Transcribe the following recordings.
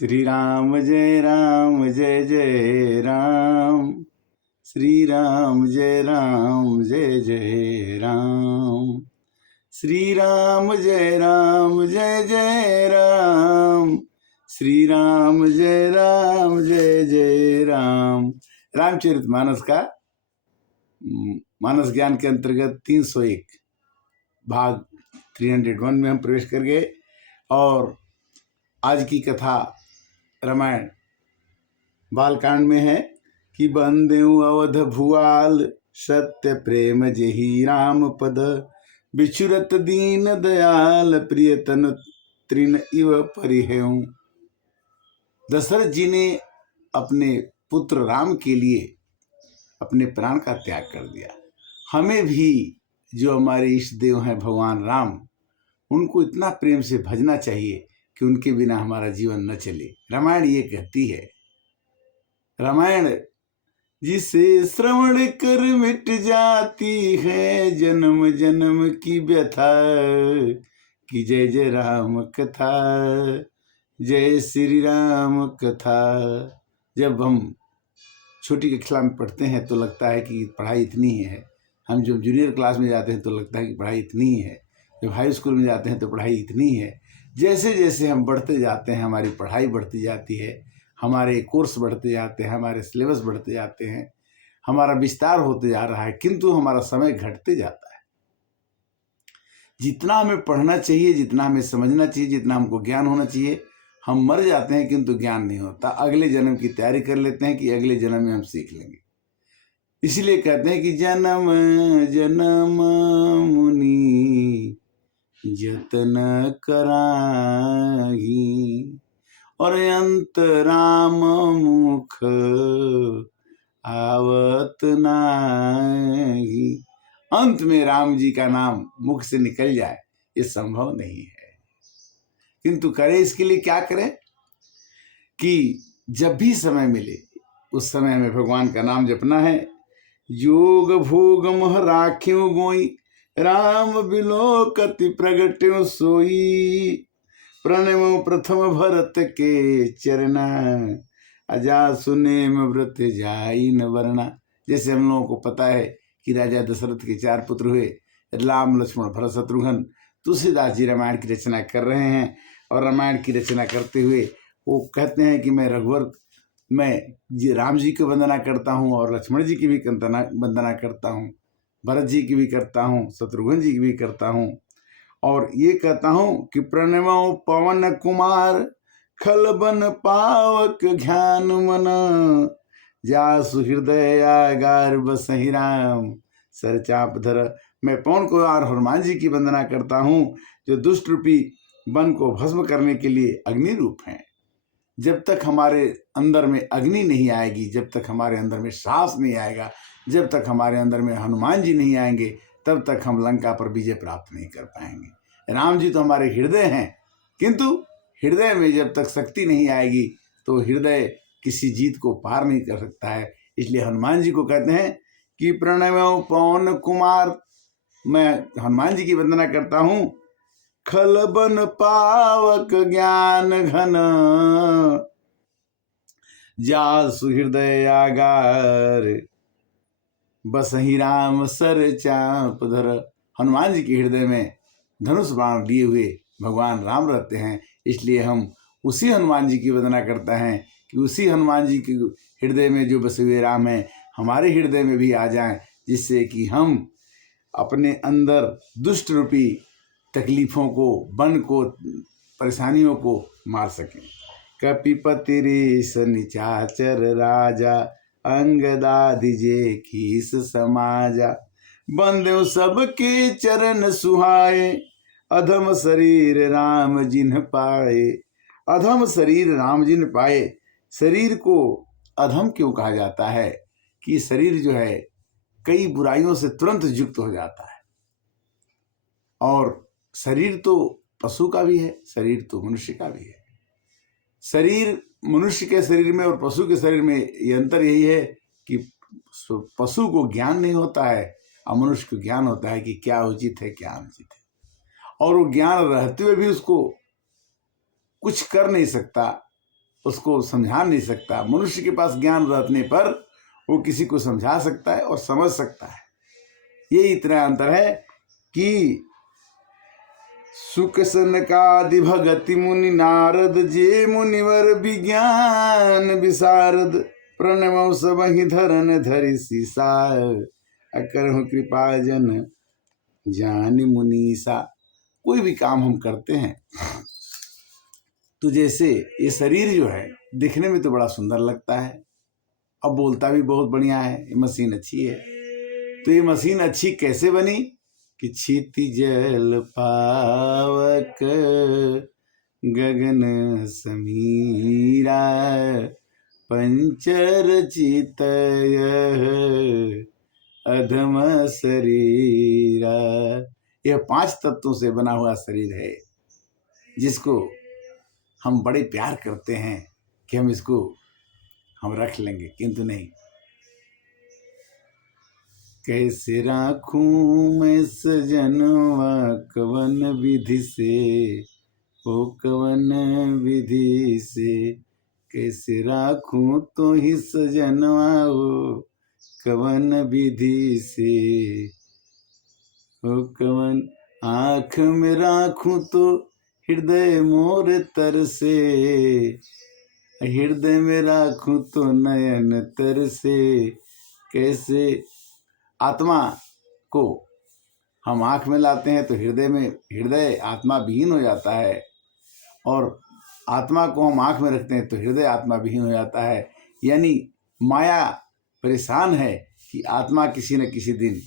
श्री राम जय जय राम। श्री राम जय जय राम। श्री राम जय जय राम। श्री राम जय जय राम। रामचरितमानस का मानस ज्ञान के अंतर्गत 301 भाग 301 में हम प्रवेश कर गए और आज की कथा रामायण बालकांड में है कि बंदेऊ अवध भुआल सत्य प्रेम जेहि राम पद बिछुरत दीन दयाल प्रियतन तृण इव परिहेऊ। दशरथ जी ने अपने पुत्र राम के लिए अपने प्राण का त्याग कर दिया। हमें भी जो हमारे इष्ट देव हैं भगवान राम, उनको इतना प्रेम से भजना चाहिए कि उनके बिना हमारा जीवन न चले। रामायण ये कहती है, रामायण जिसे श्रवण कर मिट जाती है जन्म जन्म की व्यथा, कि जय जय राम कथा, जय श्री राम कथा। जब हम छोटी कक्षा में पढ़ते हैं तो लगता है कि पढ़ाई इतनी ही है। हम जब जूनियर क्लास में जाते हैं तो लगता है कि पढ़ाई इतनी ही है। जब हाई स्कूल में जाते हैं तो पढ़ाई इतनी ही है। जैसे जैसे हम बढ़ते जाते हैं हमारी पढ़ाई बढ़ती जाती है, हमारे कोर्स बढ़ते जाते हैं, हमारे सिलेबस बढ़ते जाते हैं, हमारा विस्तार होते जा रहा है, किंतु हमारा समय घटते जाता है। जितना हमें पढ़ना चाहिए, जितना हमें समझना चाहिए, जितना हमको ज्ञान होना चाहिए, हम मर जाते हैं किंतु ज्ञान नहीं होता। अगले जन्म की तैयारी कर लेते हैं कि अगले जन्म में हम सीख लेंगे। इसलिए कहते हैं कि जन्म जन्म मुनि जतन कराही और अंत राम मुख आवत नाही। अंत में राम जी का नाम मुख से निकल जाए ये संभव नहीं है, किंतु करें इसके लिए क्या करें कि जब भी समय मिले उस समय हमें भगवान का नाम जपना है। योग भोग मह राख्यो गोई राम बिलोकति प्रगट्यो सोई, प्रणव प्रथम भरत के चरना अजा सुने में व्रत जाई न वरना। जैसे हम लोगों को पता है कि राजा दशरथ के 4 पुत्र हुए, राम लक्ष्मण भरत शत्रुघ्न। तुलसीदास जी रामायण की रचना कर रहे हैं और रामायण की रचना करते हुए वो कहते हैं कि मैं राम जी की वंदना करता हूँ और लक्ष्मण जी की भी वंदना करता हूँ, भरत जी की भी करता हूँ, शत्रुघ्न जी की भी करता हूँ, और ये कहता हूँ कि प्रणव पवन कुमार खलबन पावक ध्यान मन, जासु हृदय आगार बसहि राम सर चाप धर। मैं पवन कुमार हनुमान जी की वंदना करता हूँ जो दुष्ट रूपी वन को भस्म करने के लिए अग्नि रूप हैं। जब तक हमारे अंदर में अग्नि नहीं आएगी, जब तक हमारे अंदर में साहस नहीं आएगा, जब तक हमारे अंदर में हनुमान जी नहीं आएंगे, तब तक हम लंका पर विजय प्राप्त नहीं कर पाएंगे। राम जी तो हमारे हृदय हैं, किंतु हृदय में जब तक शक्ति नहीं आएगी तो हृदय किसी जीत को पार नहीं कर सकता है। इसलिए हनुमान जी को कहते हैं कि प्रणव पवन कुमार। मैं हनुमान जी की वंदना करता हूँ। खलबन पावक ज्ञान घन, जासु हृदय आगार बसहि राम सर चाप धर। हनुमान जी के हृदय में धनुष बाण लिए हुए भगवान राम रहते हैं, इसलिए हम उसी हनुमान जी की वंदना करते हैं कि उसी हनुमान जी के हृदय में जो बसे हुए राम हैं हमारे हृदय में भी आ जाएं, जिससे कि हम अपने अंदर दुष्ट रूपी तकलीफों को, वन को, परेशानियों को मार सकें। कपिपति ऋष निचाचर राजा अंगदादिजे खीस समाजा, बंदे सबके चरण सुहाए अधम शरीर राम जिन्ह पाए। अधम शरीर राम जिन्ह पाए। शरीर को अधम क्यों कहा जाता है कि शरीर जो है कई बुराइयों से तुरंत युक्त हो जाता है। और शरीर तो पशु का भी है, शरीर तो मनुष्य का भी है। शरीर मनुष्य के शरीर में और पशु के शरीर में ये अंतर यही है कि पशु को ज्ञान नहीं होता है और मनुष्य को ज्ञान होता है कि क्या उचित है क्या अनुचित है, और वो ज्ञान रहते हुए भी उसको कुछ कर नहीं सकता उसको समझा नहीं सकता। मनुष्य के पास ज्ञान रहने पर वो किसी को समझा सकता है और समझ सकता है। ये इतना अंतर है कि सुख सनकादि भगति मुनि नारद जे मुनिवर विज्ञान विशारद प्रणव सब ही धरन धरि सीसा अकरहु कृपा जन जान मुनीसा। कोई भी काम हम करते हैं तो जैसे ये शरीर जो है दिखने में तो बड़ा सुंदर लगता है, अब बोलता भी बहुत बढ़िया है, ये मशीन अच्छी है। तो ये मशीन अच्छी कैसे बनी कि क्षितिजल पावक गगन समीरा पंचरचित अधम शरीरा। यह 5 तत्वों से बना हुआ शरीर है जिसको हम बड़े प्यार करते हैं कि हम रख लेंगे, किंतु नहीं। कैसे राखूं मैं सजनवा कवन विधि से, ओ कवन विधि से। कैसे राखूं तो ही सजनवा ओ कवन विधि से, ओ कवन। आँख में राखूं तो हृदय मोर तरसे, हृदय में राखूं तो नयन तरसे। कैसे आत्मा को हम आँख में लाते हैं तो हृदय आत्मा विहीन हो जाता है, और आत्मा को हम आँख में रखते हैं तो हृदय आत्मा विहीन हो जाता है। यानी माया परेशान है कि आत्मा किसी न किसी दिन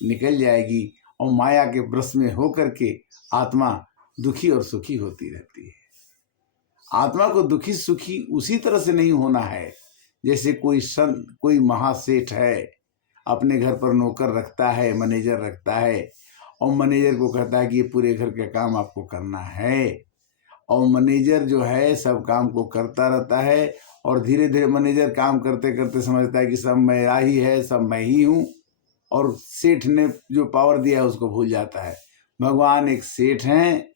निकल जाएगी, और माया के ब्रश में होकर के आत्मा दुखी और सुखी होती रहती है। आत्मा को दुखी सुखी उसी तरह से नहीं होना है जैसे कोई महासेठ है, अपने घर पर नौकर रखता है, मैनेजर रखता है, और मैनेजर को कहता है कि ये पूरे घर का काम आपको करना है, और मैनेजर जो है सब काम को करता रहता है, और धीरे धीरे मैनेजर काम करते करते समझता है कि सब मेरा ही है, सब मैं ही हूँ, और सेठ ने जो पावर दिया है उसको भूल जाता है। भगवान एक सेठ हैं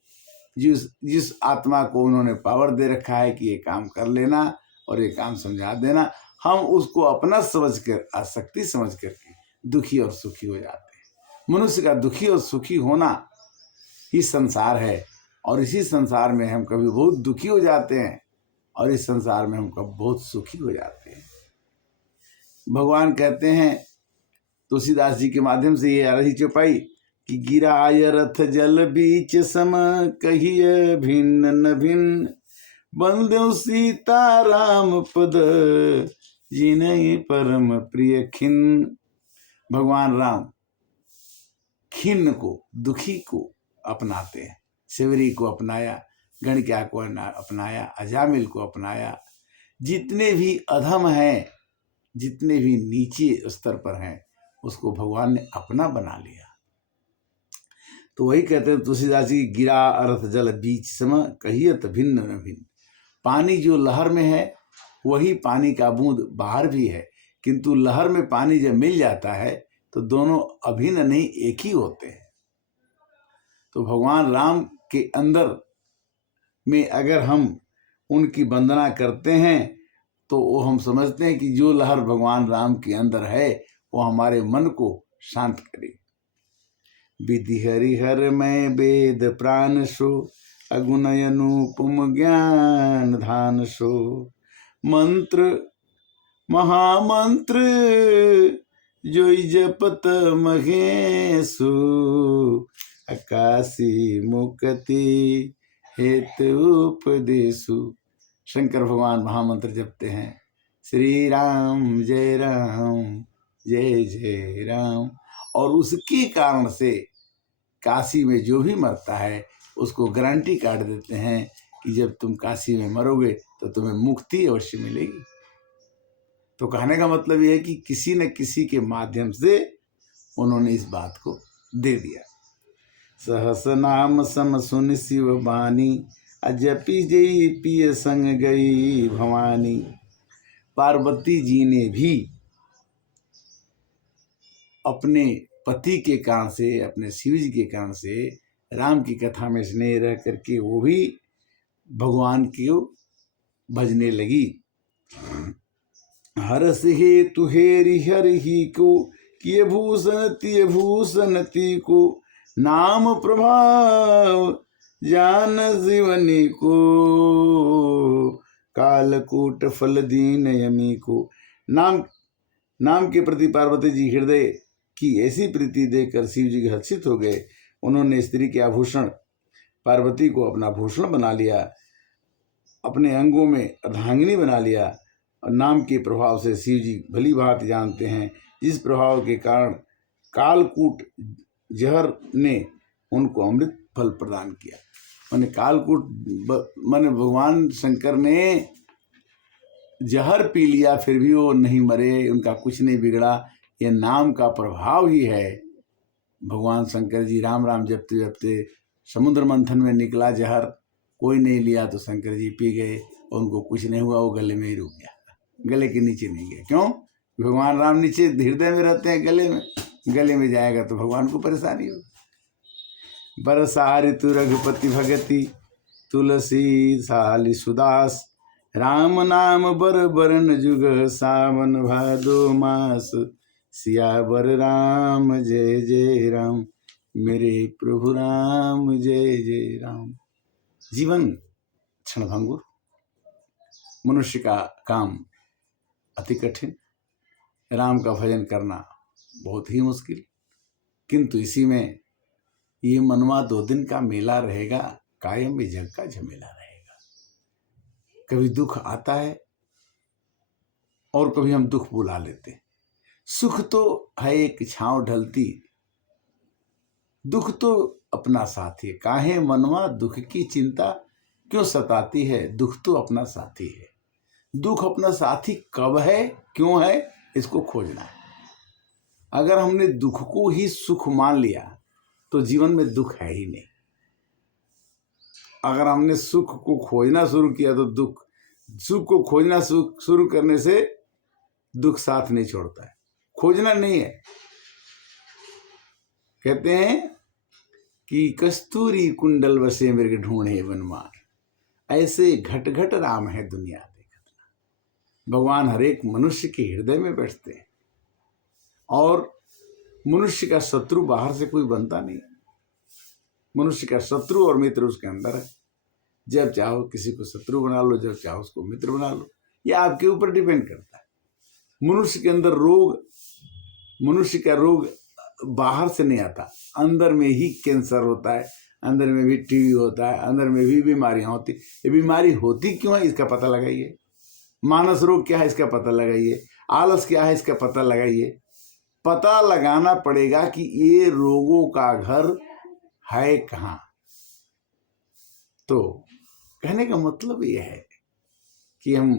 जिस आत्मा को उन्होंने पावर दे रखा है कि ये काम कर लेना और ये काम समझा देना, हम उसको अपना समझकर, आसक्ति समझ करके दुखी और सुखी हो जाते हैं। मनुष्य का दुखी और सुखी होना ही संसार है, और इसी संसार में हम कभी बहुत दुखी हो जाते हैं और इस संसार में हम कभी बहुत सुखी हो जाते हैं। भगवान कहते हैं तुलसीदास जी के माध्यम से ये आरही चौपाई कि गिराय रथ जल बीच सम कहिए भिन्न न भिन्न, बंदो सीता राम पद जिन्हें परम प्रिय खिन्न। भगवान राम खिन्न को, दुखी को अपनाते हैं। शिवरी को अपनाया, गणिका को अपनाया, अजामिल को अपनाया। जितने भी अधम हैं, जितने भी नीचे स्तर पर हैं, उसको भगवान ने अपना बना लिया। तो वही कहते हैं तुलसीदास जी, गिरा अर्थ जल बीच सम कहियत भिन्न न भिन्न। पानी जो लहर में है वही पानी का बूंद बाहर भी है, किंतु लहर में पानी जब मिल जाता है तो दोनों अभिन्न नहीं, एक ही होते हैं। तो भगवान राम के अंदर में अगर हम उनकी वंदना करते हैं तो वो हम समझते हैं कि जो लहर भगवान राम के अंदर है वो हमारे मन को शांत करे। विधि हरिहर में वेद प्राण सो, अगुणय अनुपम ज्ञान धान सो। मंत्र महामंत्र जोई जपत महेशु, आकाशी मुक्ति हेतु उपदेशु। शंकर भगवान महामंत्र जपते हैं, श्री राम जय राम जय जय राम, और उसके कारण से काशी में जो भी मरता है उसको गारंटी काट देते हैं कि जब तुम काशी में मरोगे तो तुम्हें मुक्ति अवश्य मिलेगी। तो कहने का मतलब यह है कि किसी न किसी के माध्यम से उन्होंने इस बात को दे दिया। सहस नाम सम सुन शिव बानी, अजपी जई पिय संग गई भवानी। पार्वती जी ने भी अपने पति के कारण से, अपने शिव जी के कारण से राम की कथा में स्नेह रह करके वो भी भगवान को भजने लगी। हरस हेतु हेरि हरि को, किए भूषण तिय भूषण ती को, नाम प्रभाव जान जीवनी को, कालकूट फल दीन यमी को। नाम के प्रति पार्वती जी हृदय की ऐसी प्रीति देकर शिव जी हर्षित हो गए। उन्होंने स्त्री के आभूषण पार्वती को अपना भूषण बना लिया, अपने अंगों में अर्धांगिनी बना लिया। और नाम के प्रभाव से शिव जी भली भांति जानते हैं, जिस प्रभाव के कारण कालकूट जहर ने उनको अमृत फल प्रदान किया। माने कालकूट माने भगवान शंकर ने जहर पी लिया फिर भी वो नहीं मरे, उनका कुछ नहीं बिगड़ा। ये नाम का प्रभाव ही है। भगवान शंकर जी राम राम जपते जपते समुद्र मंथन में निकला जहर, कोई नहीं लिया तो शंकर जी पी गए और उनको कुछ नहीं हुआ, वो गले में ही रुक गया, गले के नीचे नहीं गया। क्यों? भगवान राम नीचे हृदय में रहते हैं, गले में जाएगा तो भगवान को परेशानी होगी। बरसा ऋतु रघुपति भगति, तुलसी साली सुदास, राम नाम बर बरन जुग, सावन भादो मास, सियावर राम जय जय राम, मेरे प्रभु राम जय जय राम। जीवन क्षणभंगुर, मनुष्य का काम अति कठिन, राम का भजन करना बहुत ही मुश्किल। किंतु इसी में ये मनवा 2 दिन का मेला रहेगा, कायम में जग का झमेला रहेगा। कभी दुख आता है और कभी हम दुख बुला लेते हैं। सुख तो है एक छांव ढलती, दुख तो अपना साथी है। काहे मनवा दुख की चिंता क्यों सताती है, दुख तो अपना साथी है। दुख अपना साथी कब है, क्यों है, इसको खोजना है। अगर हमने दुख को ही सुख मान लिया तो जीवन में दुख है ही नहीं। अगर हमने सुख को खोजना शुरू किया तो सुख को खोजना शुरू करने से दुख साथ नहीं छोड़ता है। खोजना नहीं है। कहते हैं कि कस्तूरी कुंडल वसे मृग ढूंढे वनमार, ऐसे घट घट राम है दुनिया देखत। भगवान हर एक मनुष्य के हृदय में बैठते हैं और मनुष्य का शत्रु बाहर से कोई बनता नहीं। मनुष्य का शत्रु और मित्र उसके अंदर है। जब चाहो किसी को शत्रु बना लो, जब चाहो उसको मित्र बना लो, ये आपके ऊपर डिपेंड करता है। मनुष्य के अंदर रोग, मनुष्य का रोग बाहर से नहीं आता, अंदर में ही कैंसर होता है, अंदर में भी टीबी होता है, अंदर में भी बीमारियां होती। ये बीमारी होती क्यों है, इसका पता लगाइए। मानस रोग क्या है, इसका पता लगाइए। आलस क्या है, इसका पता लगाइए। पता लगाना पड़ेगा कि ये रोगों का घर है कहाँ। तो कहने का मतलब ये है कि हम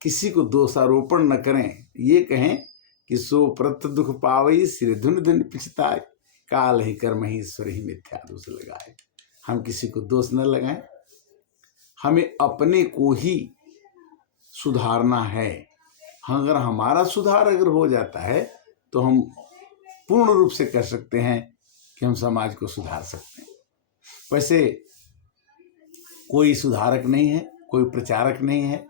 किसी को दोषारोपण न करें, ये कहें कि सो प्रत दुख पावई सिर धुन धुन पिछताए, काल ही कर्म ही ईश्वर ही मिथ्या दोष लगाए। हम किसी को दोष न लगाएं, हमें अपने को ही सुधारना है। अगर हमारा सुधार अगर हो जाता है तो हम पूर्ण रूप से कह सकते हैं कि हम समाज को सुधार सकते हैं। वैसे कोई सुधारक नहीं है, कोई प्रचारक नहीं है।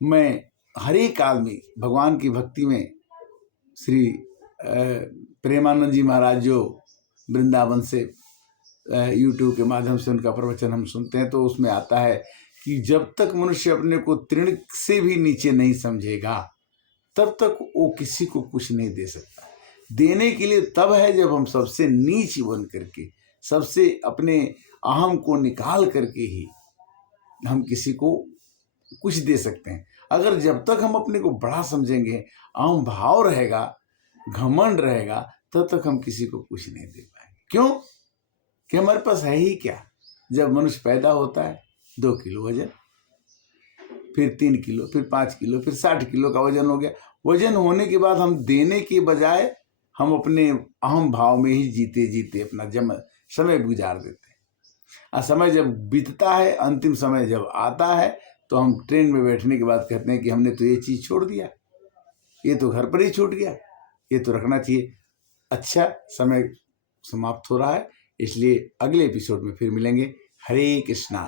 मैं हर एक आदमी भगवान की भक्ति में, श्री प्रेमानंद जी महाराज जो वृंदावन से YouTube के माध्यम से उनका प्रवचन हम सुनते हैं, तो उसमें आता है कि जब तक मनुष्य अपने को तृण से भी नीचे नहीं समझेगा तब तक वो किसी को कुछ नहीं दे सकता। देने के लिए तब है जब हम सबसे नीच बन करके, सबसे अपने अहम को निकाल करके ही हम किसी को कुछ दे सकते हैं। अगर जब तक हम अपने को बड़ा समझेंगे, अहम भाव रहेगा, घमंड रहेगा, तब तक हम किसी को कुछ नहीं दे पाएंगे। क्यों? कि हमारे पास है ही क्या। जब मनुष्य पैदा होता है 2 किलो वजन, फिर 3 किलो, फिर 5 किलो, फिर 60 किलो का वजन हो गया। वजन होने के बाद हम देने के बजाय हम अपने अहम भाव में ही जीते जीते अपना समय गुजार देते हैं। और समय जब बीतता है, अंतिम समय जब आता है, तो हम ट्रेन में बैठने के बाद कहते हैं कि हमने तो ये चीज़ छोड़ दिया, ये तो घर पर ही छूट गया, ये तो रखना चाहिए। अच्छा, समय समाप्त हो रहा है, इसलिए अगले एपिसोड में फिर मिलेंगे। हरे कृष्णा।